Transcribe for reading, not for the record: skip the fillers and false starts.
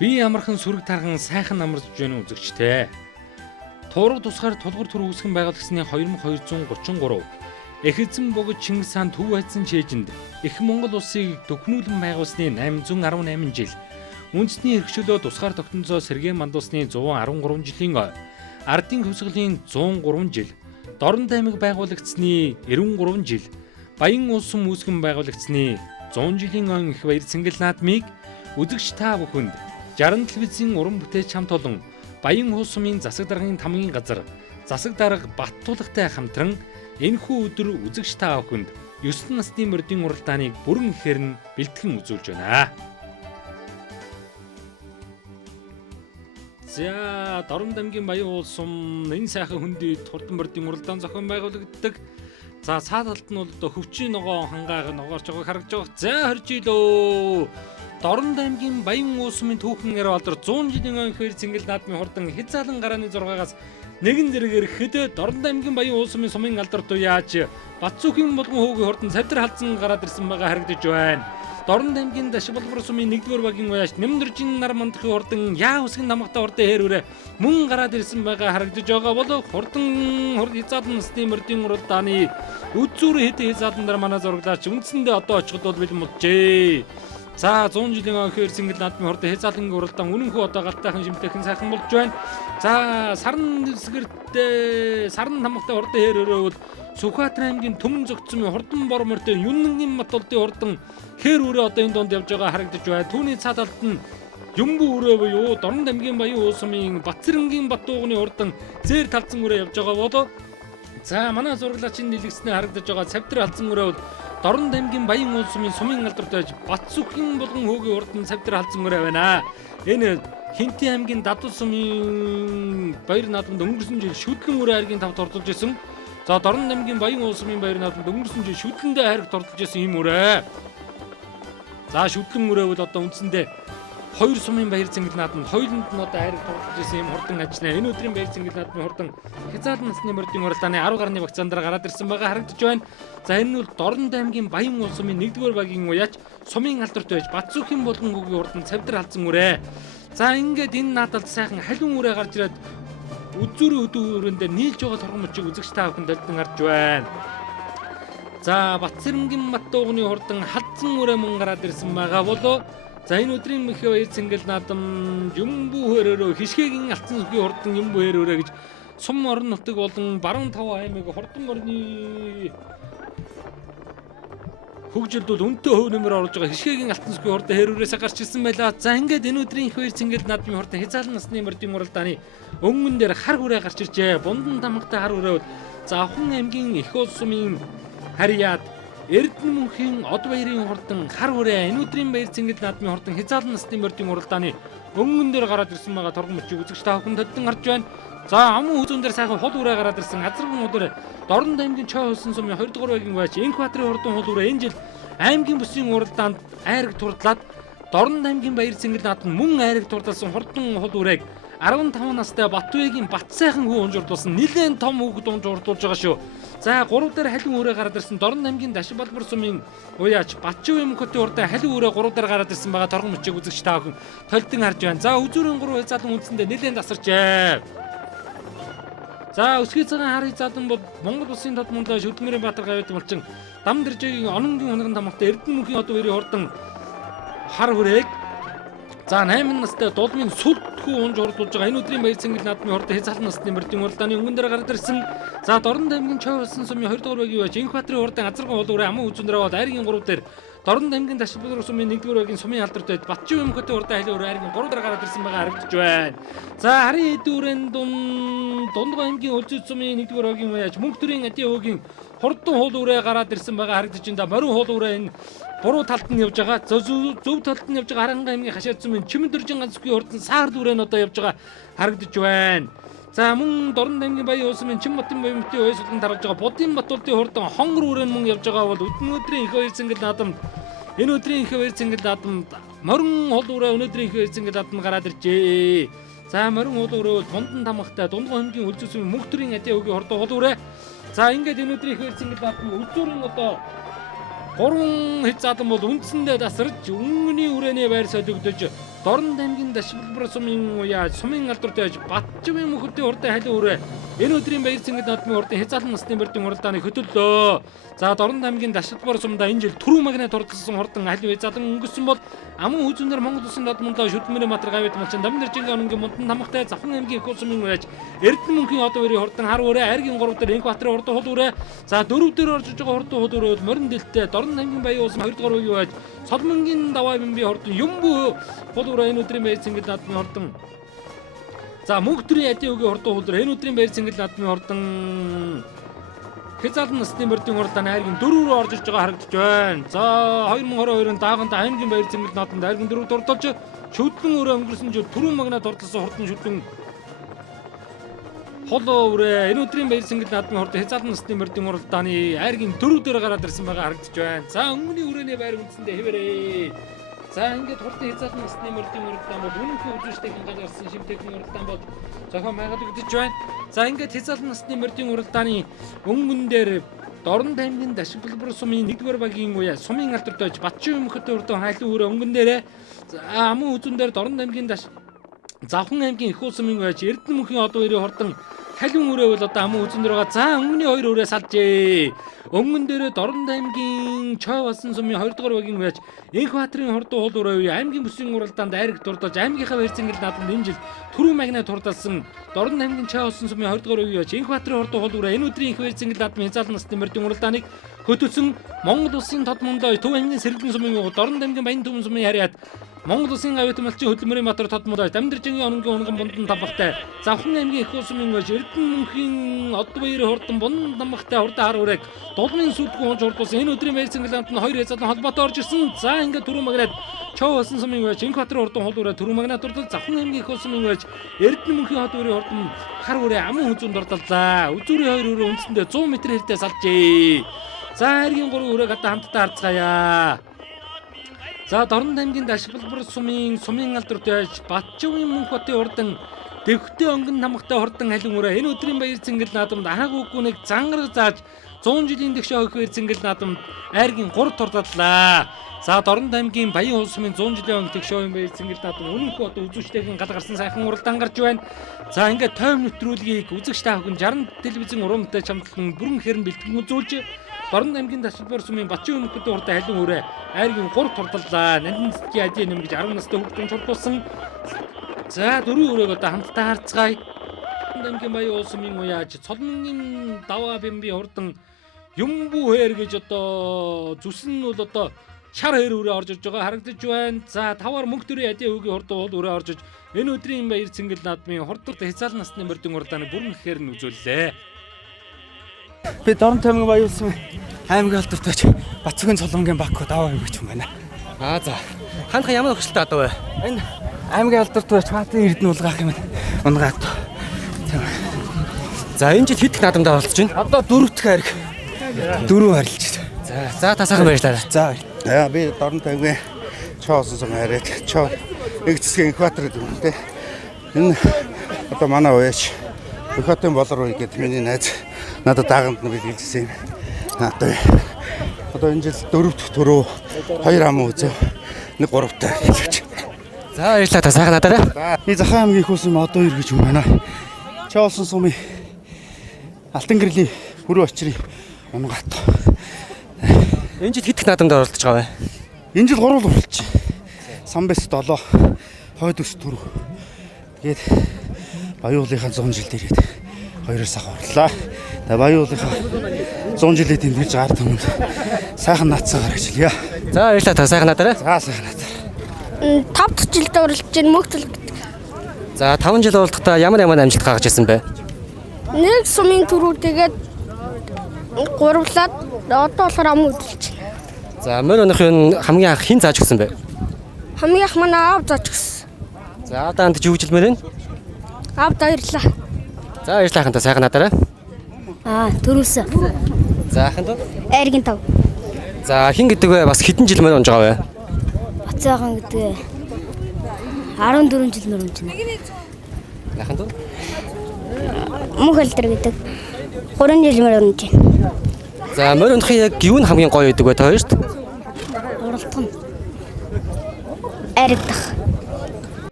Би ямархан сүрэг тархан сайхан намарч байна үзэгчтэй. Туурга тусгаар тулгуур төр үүсгэн байгуулагчны 2233 Эх эзэн богд Чингис хаан төв хайцсан чэйжинд их Монгол улсыг төхнүүлэн байгуулсны 818 жил. Үндэсний эрхчлөө тусгаар тогтнолцоо сэргээн мандуулсны 113 жилийн ардын хөвсгөлийн 103 жил. Дорн аймаг байгуулагдсны 93 жил. Баян улс сум үүсгэн байгуулагдсны 100 жилийн он их баяр цэнгэл наадмыг үзэгч та бүхэнд 60 телевизийн уран бүтээч хамт олон Баян улс сумын засаг даргын тамгын газар засаг дарга Баттуулагтай хамтран энэхүү өдөр үзэгч та бүхэнд 9 насны мордын уралдааныг бүрэн ихээр нь бэлтгэн үзүүлж байна. За Дорн аймгийн Баян улс сум энэ сайхан хүндэд хурдан мордын уралдаан зохион байгуулагддаг. За цаад талд нь бол одоо хөвчийн ногоо хангааг ногоорч байгааг харагдж байгаа. За хорж илөө. Дорн аймгийн Баян улс сумын түүхэн нэр болдор 100 жилийн он хэр цэнгэл наадмын хурдан хязаалан гарааны 6-аас нэгэн зэрэг ирэхэд Дорн аймгийн Баян улс сумын сумын алдар туяач Батцүхийн болгон хөөгийн хурдан савдар халдсан гараад ирсэн байгаа харагдаж байна. Дорн аймгийн Дашбалбар сумын 1-р багийн уяач Нэмдэржин нар мандахын хурдан яа үсгэн намгата хурдан хэрүүрээ мөн гараад ирсэн байгаа харагдаж байгаа бол хурдан хязаалан насны мордын уралдааны үзүүр хэдэн хязаалан нар манай зураглаач үндсэндээ одоо очиход бол бэлэн болжээ. За 100 жилийн охир цэнгэл наадмын хурдан хязаалан уралдаан үнэнхүү одоо галтайхан шимтээхэн сайхан болж байна. За сарн дэвсгэртээ сарн намгатай хурдан хэрүүрээ бол Сүхбаатар аймгийн Төмөн зөгцсөн хурдан бор мордын Юннгийн мат улдын хурдан хэрүүрээ одоо энэ донд явж байгаа харагдаж байна. Түүний цаад талд нь Юмбу өрөө буюу Дорн аймгийн Баян улс сумын Батцэрэнгийн Баттуугны хурдан зээр талцсан өрөө явж байгаа болоо. За манай зураглаачийн нэлгэснээр харагдаж байгаа цавдар халдсан өрөө бол Дорн аймгийн Баян улс сумын сумын алдарт байж Батцүхийн болгон хөөгийн хурдан цавдар халдсан өрөө байна. Энэ Хинтэн аймгийн Дадал сумын баяр наадамд өнгөрсөн жил шүтлэн өрөө хайргийн тавд ордолж исэн. За Дорн аймгийн Баян улс сумын баяр наадамд өнгөрсөн жил шүтлэндээ хайргт ордолж исэн юм өрөө. За шүтлэн өрөө бол одоо үндсэндээ хоёр сумын баяр цэнгэл наадамд хоёуланд нь одоо хайргт ордолж исэн юм хурдан ажиллана. Энэ өдрийн баяр цэнгэл наадмын хурдан хязаалан насны мордын уралдааны 10 гаруй багцаан дараа гараад ирсэн байгаа харагдаж байна. За энэ нь бол Дорн аймгийн Баян улс сумын 1-р багийн уяач сумын алдарт байж Батцүхийн болгон хөөгийн хурдан цавдар халдсан өрөө. За ингээд энэ наадалд сайхан халиун өрөө гарч ирээд үзүүрийн өдөрөн дээр нийлж байгаа торгон мөчийг үзэгч та бүхэнд олдон гарч байна. За Батцэрэнгийн Маттуугны хурдан халдсан өрөө мөн гараад ирсэн байгаа болоо. За энэ өдрийн мэх баяр цэнгэл наадам Юмбу хөрөөрөө хишгээгийн алтан сүхийн хурдан Юмбу хөрөөрөө гэж сум орон нутаг болон баруун тав аймаг хурдан орны хөгжилд бол өнтөө хөв нэмэр оруулж байгаа хишгээгийн алтан сүхийн хурдан хэрүүрээс гарч ирсэн байлаа. За ингээд энэ өдрийн их баяр цэнгэл наадмын хурдан хязаалан насны мордын уралдааны өнгөн дээр хар хүрээ гарч иржээ. Бундан тамгатай хар хүрээ бол за Авхан аймгийн их улс сумын харьяад Эрдэнэ мөнхийн од баярын хурдан хар хүрээ энэ өдрийн баяр цэнгэл наадмын хурдан хязаалан насны мордын уралдааны өнгөн дээр гараад ирсэн байгаа торгон мөчийг үзэгч та бүхэнд олдон гарч байна. За амун хүзүүн дээр сайхан хул хүрээ гараад ирсэн азарган өдөр Дорн аймгийн Чой хөлсөн сумын 2-р байгийн байж Энхбаатарын хурдан хул хүрээ энэ жил аймгийн бүсийн уралдаанд айраг турдлаад Дорн аймгийн баяр цэнгэл наадмын мөн айраг турдалсан хурдан хул хүрээг 15 настай Батбаягийн Бат сайхан хүү унжуулсан нэлээд том хүүхэд унжуулж байгаа шүү. За 3 дээр халиун өрөө гараад ирсэн Дорн аймгийн Дашбалбар сумын уяач Батчуугийн мөнхөтийн хурдан халиун өрөө 3 дээр гараад ирсэн байгаа торгон мөчийг үзэгч та бүхэн толдон харж байна. За үзүүрийн 3 хязаалан үндсэндээ нэлээд асарчээ. За өсгий цагаан хар хязаалан бол Монгол улсын тод мөнлөө Шүлмэрийн Баатар гавьд булчин Дам дэржийн ононгийн хунаган тамгатай Эрдэнэ мөнхийн од баярын хурдан хар хүрээг за 8 настай дулмын сүлд хүү унж урдуулж байгаа энэ өдрийн баяр цэнгэл наадмын хурдан хязаалан насны мордын уралдааны өнгөн дээр гараад ирсэн. За Дорн аймгийн Чой хөлсөн сумын 2-р байгийн байж Энхбаатарын хурдан азарган хул хүрээ амун үзүүн дээр бол айргийн 3 дээр Дорн аймгийн Дашбалбар сумын 1-р байгийн сумын алдарт байж Батчуугийн мөнхөтийн хурдан халиун хүрээ айргийн 3 дээр гараад ирсэн байгаа харагдаж байна. За харин эдүүрэн Дундгой аймгийн Үлзий сумын 1-р байгийн байж Мөнх төрийн Адийн хөөгийн хурдан хул хүрээ гараад ирсэн байгаа харагдаж байна. Морин хул хүрээ энэ буруу талд нь явж байгаа. Зөв талд нь явж байгаа Харанга аймгийн Хашаад сумын Чимэндэржин ганц сүхийн хурдан саар дүрэн одоо явж байгаа харагдаж байна. За мөн Дорн аймгийн Баян улс сумын Чимбатын Баямтын ой султан тарж байгаа Будын Батулдын хурдан хонгор үрэн мөн явж байгаа бол өнөөдрийн их баяр цэнгэл наадамд энэ өдрийн их баяр цэнгэл наадамд морин хол үрээ өнөөдрийн их баяр цэнгэл наадамд гараад иржээ. За морин хол үрээ бол Бундан тамгатай Дундгой аймгийн Үлзий сумын Мөнх төрийн Адийн хөөгийн хурдан хол үрээ. За ингээд энэ өдрийн их баяр цэнгэл наадамд үзүүрэн одоо 3 хязаалан бол үндсэндээ тасарч өнгөний үрээний байр солигдож Дорн аймгийн Дашбалбар сумын уяа сумын алдарт яаж Батчмын мөхөдийн урдын халин үрээ энэ өдрийн баяр цэнгэл наадмын урдын хязгаарлан насны барьдын уралдааны хөтөллөө. За Дорн аймгийн Дашбалбар сумда энэ жил түрүү магнат хурдсан хурдан халин залан өнгөрсөн бол аман хүзүүнээр Монгол Улсын додмондоо шүдмэрийн матар гавьд малчин Дамнэр жингийн онгийн мундан тамхтай Завхан аймгийн их сумын уяаж Эрдэнэ мөнхийн одоо өрийн хурдан хар үрээ Айргийн 3 дээр Энхбаатарын хурдан хул үрээ за 4 дээр орж байгаа хурдан хул үрээ морин дэлтэй Дорн аймгийн баян улсын 2 дугаар үеийн уяаж Солмонгийн даваа бэмби хурдан Юмбу хул үрээ энэ өдрийн баяр цэнгэл наадмын хурдан за мөнхтрийн ядын үгийн хурдан хул үрээ энэ өдрийн баяр цэнгэл наадмын хурдан хязгаарлан насны барьдын уралдааны Айргийн 4 рүү орж иж байгаа харагдаж байна. За 2022-ын дааганд аймгийн баяр цэнгэл наадманд Айргийн 4 дурдалж шүтлэн өрөө өнгөрсөн жил түрүүн магнат хурдсан хурдан шүтлэн холоо үрээ энэ өдрийн баяр цэнгэл наадмын хурдан хязгаарлан насны барьдын уралдааны Айргийн 4 дээр гараад ирсэн байгаа харагдаж байна. За өмнөний өрөөний байр үндсэндээ хэвээрээ. За ингээд хурдан хязгаарлан насны барьдын уралдаан бол үнэнхээр үзүүштэй хангал гарсан шимтэгний уралдаан бол зохион байгуулагдаж байна. За ингээд хязгаарлан насны барьдын уралдааны өнгөн дээр Дорн аймгийн Дашбалбар сумын 1-р багийн уяа сумын алдарт байж Батчмын мөхөдийн урдын хайлын өрөө өнгөн дээрээ аман үзүүн дээр Дорн аймгийн Завхан аймгийн их сумын уяаж Эрдэнэ мөнхийн одоо өрийн хурдан халин өрөө бол одоо аман үзүүн дээр байгаа. За өнгөний 2 өрөө салжээ. Өнгөн дээрээ Дорн аймгийн Чой болсон сумын 2 дугаар багийн уяаж Энхбаатарын хурдан хул өрөө аймгийн бүсийн уралдаанд Айрг дурдалж аймгийнхаа баяр цэнгэл наадманд энэ жил түрүү магнат хурдалсан Дорн аймгийн Чой болсон сумын 2 дугаар багийн уяаж Энхбаатарын хурдан хул өрөө энэ өдрийн их баяр цэнгэл наадмын хязгаарлан насны барьдын уралдааныг хөтөлсөн Монгол Улсын тодмондоо Төв аймгийн Сэргэлэн сумын Дорн аймгийн Баян Түмэн сумын харьяат Монгол Улсын гавьт малчин хөдөлмөрийн матар тодмондоо Дамнэр жингийн онгийн унган бундан тамхтай Завхан аймгийн их сумын уяаж Эрдэнэ мөнхийн од баярын хурдан бундан тамхтай хурдан хар үрэг дулмын сүлдгэн унж хурдуулсан энэ өдрийн баяр цэнгэл наадманд 2 хязгаарлан холбоотой орж ирсэн. За ингээд түрүү магнат Чой болсон сумын уяаж Энхбаатарын хурдан хул үрээ түрүү магнат дурдал Завхан аймгийн их сумын уяаж Эрдэнэ мөнхийн од баярын хурдан хар үрээ аман хүзүүн дурдаллаа. Үзүүрийн 2 өрөө үндсэндээ 100 м хэртэй салжээ. За Айргийн 3 өрөөг одоо хамтдаа харцгаая. За Дорн аймгийн Дашбалбар сумын алдарт байж Батчмын мөнх хотын урдан дэвхтэй өнгөн тамхтай хурдан халин өрөө энэ өдрийн баяр цэнгэл наадамд ахаг үгүүнийг зангараг зааж 100 жилийн дэгшөө хөх баяр цэнгэл наадамд Айргийн 3 турдадлаа. За Дорн аймгийн Баян улс сумын 100 жилийн өнгө дэгшөөгийн баяр цэнгэл наадам үнэнхээр одоо үзүүчтэйхэн гал гарсан сайхан уралдаан гарч байна. За ингээд тойм нэвтрүүлгийг үзэгч та бүхэн 60 телевизийн урамтай чамдлан бүрэн хэрэн бэлтгэн үзүүлж Дорн аймгийн Дашбалбар сумын Батчмын мөхөдийн урдаа халин өрөө Айргийн 3 турдаллаа. Нандинцгийн адийн нэмгэж 10 настай хүүхдэн чурдуулсан. За 4 өрөөг одоо хамтдаа харцгаая. Дорн аймгийн Баян улс сумын уяаж Солмонгийн даваа бэмби хурдан Юмбу хэр гэж одоо зүсэн нь бол одоо шар хэр өрөө орж иж байгаа харагдаж байна. За 5-аар мөнх төрийн адийн үгийн хурдан уул өрөө орж иж энэ өдрийн баяр цэнгэл наадмын хурдан хязгаарлан насны барьдын уралдааны бүрэн гэхээр нь үзүүллээ. Би Дорн аймгийн Баян улсын аймгийн алдарт байж Батцгийн Соломгийн Баку даваа бэмбигч юм байна. За. Ханхан ямар өгчлөлтэй одоо вэ? Энэ аймгийн алдарт байж Баатын Эрдэнэ улгаах юм байна. Унгаад. За энэ жил хэд их наадамдаа оролцож байна? Одоо 4 дахь хайрг. 4 харилж байна. За та сайхан баярлалаа. За. Би Дорн аймгийн Чой болсон сумын харьяат Чой нэг засгийн Энхбаатар гэдэг юм те. Энэ одоо манай уяач Энхбаатарын болор үе гэдэг миний найз надад дааганд нь бэлгэлжсэн юм. Одоо энэ жил 4 дахь төрөө 2 ам үзээ. Нэг 3 таа хэлж. За баярлалаа та сайхан надаарай. Би Захын аймгийн их сум одоо ир гэж юм байна. Чой болсон сумын Алтан гэрлийн хүрээ очрын унгаат. Энэ жил хэд их наадамдаа оролцож байгаа вэ? Энэ жил 3 оролцож. Самбэс 7, хойд өс 4. Тэгээд Баяуулынхаа 100 жил дээрээ 2-оос сах орлоо. Тэгээ Баяуулынхаа 100 жилийн тэмдгэж гард хүмүүнд сайхан наацсаар ажиллая. За баярлалаа та сайхан надаарай. За сайхан надаар. 5 дахь жилдээ уралдаж байна мөхтөл. За 5 жил уралдахдаа ямар амжилт гаргаж ирсэн бэ? Нэг сумын төрүү тэгээд гурвлаад одоо болохоор ам үдэлж байна. За мөр өнөхийн хамгийн анх хэн зааж өгсөн бэ? Хамгийн их манай аав зааж өгсөн. За даанд ч юу жилмээр вэ? Аав баярлаа. За баярлалаа та сайхан надаарай. Төрүүлсэн. За ахын дөө. Айргийн 5. За хин гэдэг вэ? Бас хэдэн жил мөр унж байгаа вэ? Бацаахан гэдэг 14 жил мөр унж байна. Ахын дөө. Мөнх элдэр гэдэг 3 жил мөр унж байна. За мөр унахын яг юу нь хамгийн гоё байдаг вэ та хоёрт? Уралдах нь. Айрагдах.